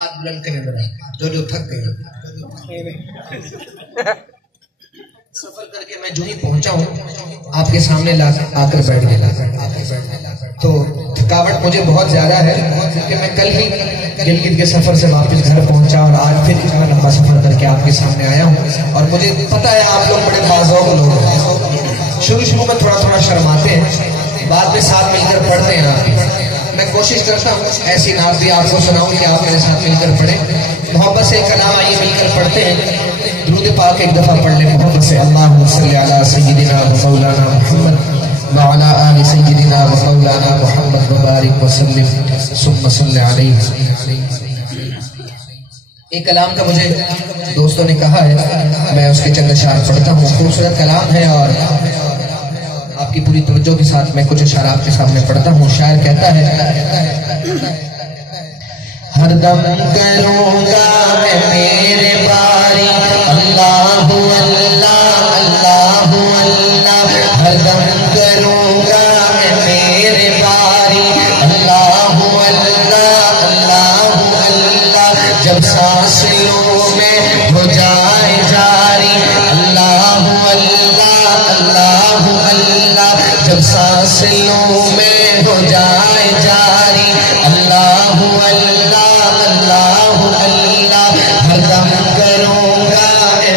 ہاتھ بلند کرنے لگا جو تھک گئی سفر کر کے میں جو ہی پہنچا ہوں آپ کے سامنے آ کر بیٹھ گیا تو تھکاوٹ مجھے بہت زیادہ ہے کہ میں کل ہی گلگت کے سفر سے واپس گھر پہنچا اور آج پھر اتنا لمبا سفر کر کے آپ کے سامنے آیا ہوں اور مجھے پتا ہے آپ لوگ بڑے باذوق لوگ ہیں شروع میں تھوڑا شرماتے ہیں بعد میں ساتھ مل کر پڑھتے ہیں آپ میں کوشش کرتا ہوں ایسی نعت بھی آپ کو سناؤں کہ آپ میرے ساتھ مل کر پڑھیں محبت سے کلام آئیے مل کر پڑھتے ہیں درود پاک ایک دفعہ پڑھ لیں محبت سے اللہم صلی علی سیدنا و مولانا محمد وعلی آل سیدنا و مولانا محمد وبارک وسلم ثم صلی علیہ ایک کلام کا مجھے دوستوں نے کہا ہے میں اس کے چند اشعار پڑھتا ہوں خوبصورت کلام ہے اور آپ کی پوری توجہ کے ساتھ میں کچھ اشعار آپ کے سامنے پڑھتا ہوں شاعر کہتا ہے ہر دم کروں گا میں میرے باری اللہ اللہ اللہ اللہ ہر دم کروں گا میں میرے باری اللہ اللہ اللہ اللہ جب سانس لوں میں ہو جائے جاری اللہ اللہ اللہ اللہ جب سانس لوں میں ہو جائے جاری اللہ اللہ اللہ اللہ ہر دم کروں گا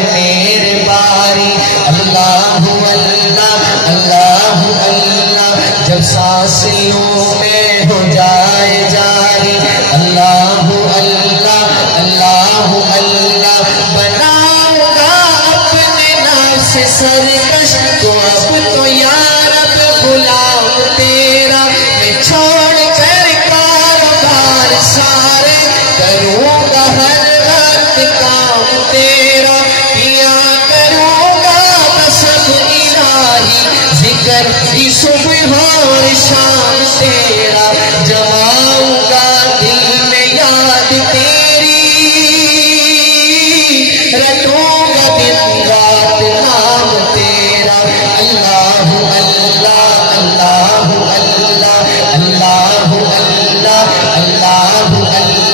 میرے باری اللہ اللہ اللہ اللہ جب سانس لوں میں ہو جائے جاری اللہ اللہ اللہ اللہ بناؤں گا اپنے نام سے سرکش تو اب تو یارب غلام تیرا میں چھوڑ کر کاروبار سارے کروں گا ہر وقت کام تیرا کیا کروں گا بسب الہی ذکر کی صبح اور شام تیرا جماؤں گا دل میں یاد تیری رٹوں گا دن رات نام تیرا اللہ اللہ اللہ اللہ اللہ اللہ اللہ اللہ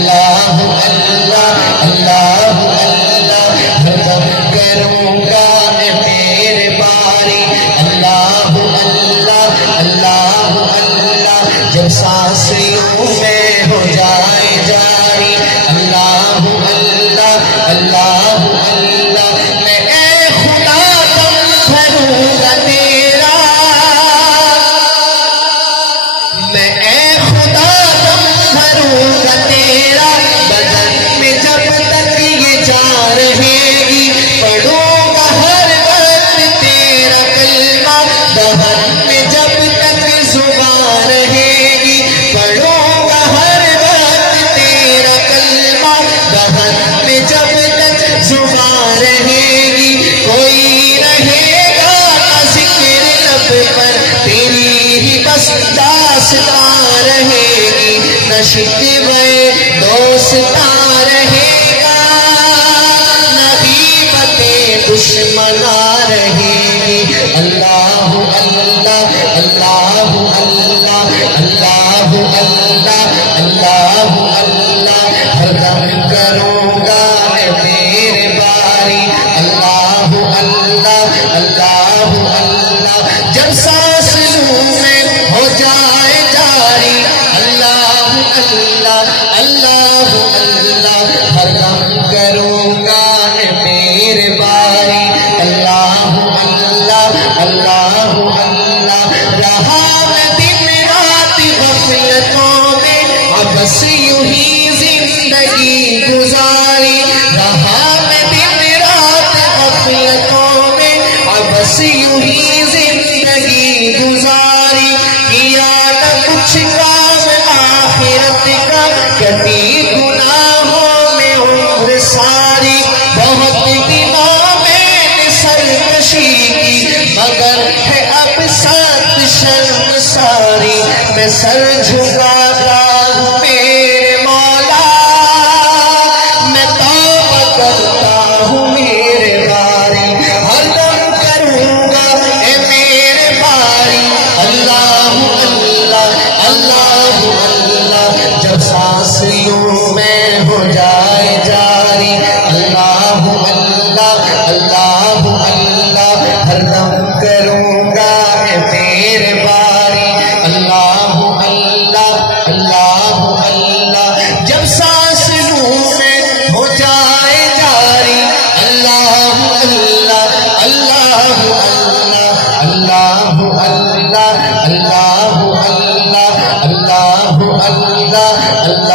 اللہ اللہ اللہ اللہ ہر دم کروں گا میں میرے باری اللہ اللہ اللہ اللہ جب سانس لوں میں ہو جائے جاری اللہ اللہ اللہ اللہ میں اے خدا دم بھروں گا تیرا میں اے خدا دم بھروں گا تیرا بدن میں جب تک یہ جان رہے گی پڑھوں گا ہر وقت تیرا کلمہ دہن میں جب تک زبان رہے گی پڑھوں گا ہر وقت تیرا کلمہ دہن میں جب تک زبان رہے گی کوئی رہے گا نہ ذکر لب پر تیری ہی بس داستان رہے گی نہ شکوے دوستان رہے گا نہ غیبتیں دشمنان رہے گی اللہ اللہ اللہ اللہ اللہ اللہ اللہ اللہ ہر دم کروں گا میں میرے باری اللہ اللہ اللہ اللہ جب سانس لوں میں ہو جائے جاری اللہ اللہ اللہ اللہ ہر دم کروں گا میں میرے باری اللہ اللہ اللہ اللہ رہا میں دن رات غفلتوں میں بس یوں ہی زندگی گزاری رہا میں دن رات غفلتوں میں بس یوں ہی زندگی گزاری کیا نہ کچھ کام آخرت کا کبھی گناہوں میں عمر ساری بہت دنوں میں نے سرکشی کی مگر ہے اب سات شرم ساری میں سر جھکاتا ہوں میرے مولا میں توبہ کرتا ہوں میرے باری ہر دم کروں گا اے میرے باری اللہ اللہ اللہ اللہ جب سانس لوں میں میں ہو جائے جاری، اللہ اللہ اللہ اللہ، ہر دم کروں گا میں تیرے باری، اللہ اللہ اللہ اللہ، جب سانس لوں میں ہو جائے جاری، اللہ اللہ اللہ اللہ اللہ اللہ اللہ اللہ اللہ اللہ